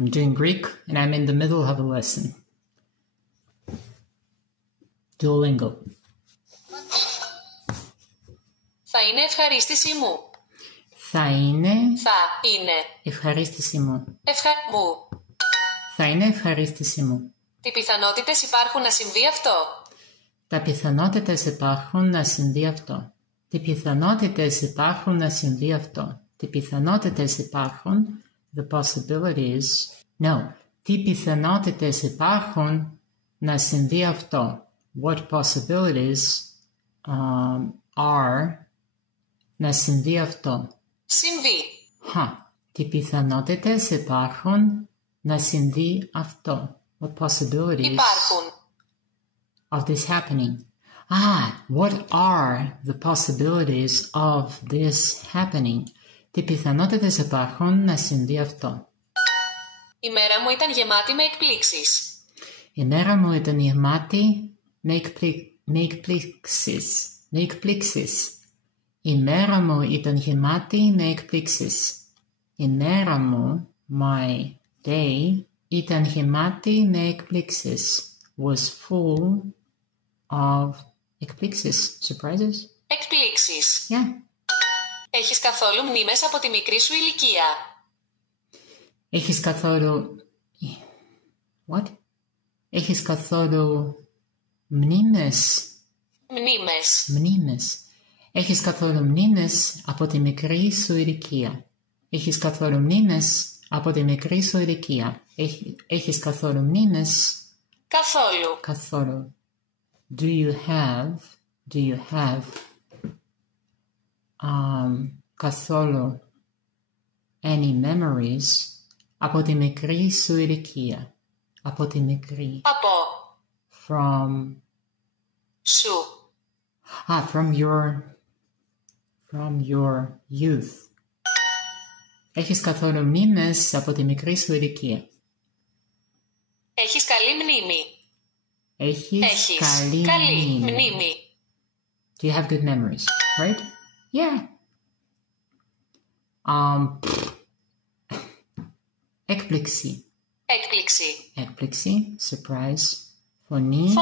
I'm doing Greek and I'm in the middle of a lesson. Duolingo. Θα είναι ευχαρίστηση μου. Θα είναι ευχαρίστηση μου. Θα είναι ευχαρίστηση μου. Τι πιθανότητες υπάρχουν να συμβεί αυτό? Τα πιθανότητες υπάρχουν να συμβεί αυτό. Τι πιθανότητες υπάρχουν να συμβεί αυτό. Τι πιθανότητες υπάρχουν, the possibilities. No. Τι πιθανότητες υπάρχουν να συμβεί αυτό. What possibilities are να συμβεί αυτό. Συμβεί. Τι πιθανότητες υπάρχουν να συμβεί αυτό. What possibilities υπάρχουν of this happening. What are the possibilities of this happening? Τι πιθανότητες υπάρχουν να συμβεί αυτό. Η μέρα μου ήταν γεμάτη με εκπλήξεις. Η μέρα μου ήταν γεμάτη με εκπλήξεις. Η μέρα μου ήταν γεμάτη με εκπλήξεις. Η μέρα μου, my day, ήταν γεμάτη με εκπλήξεις. Was full of εκπλήξεις. Surprises? Εκπλήξεις. Yeah. Έχεις καθόλου μνήμες από τη μικρή σου ηλικία? Έχεις καθόλου... What? Έχεις καθόλου μνήμες? Μνήμες. Έχεις καθόλου μνήμες από τη μικρή σου ηλικία? Έχεις καθόλου μνήμες από τη μικρή σου ηλικία? Έχεις καθόλου μνήμες? Καθόλου. Do you have καθόλου any memories από τη μικρή σου ηλικία? Από τη μικρή. Από. From. Σου. From your youth. Έχεις καθόλου μνήμες από τη μικρή σου ηλικία? Έχεις καλή μνήμη. Έχεις καλή μνήμη. Do you have good memories? Right? Yeah. Έκπληξη. Surprise. Φωνή.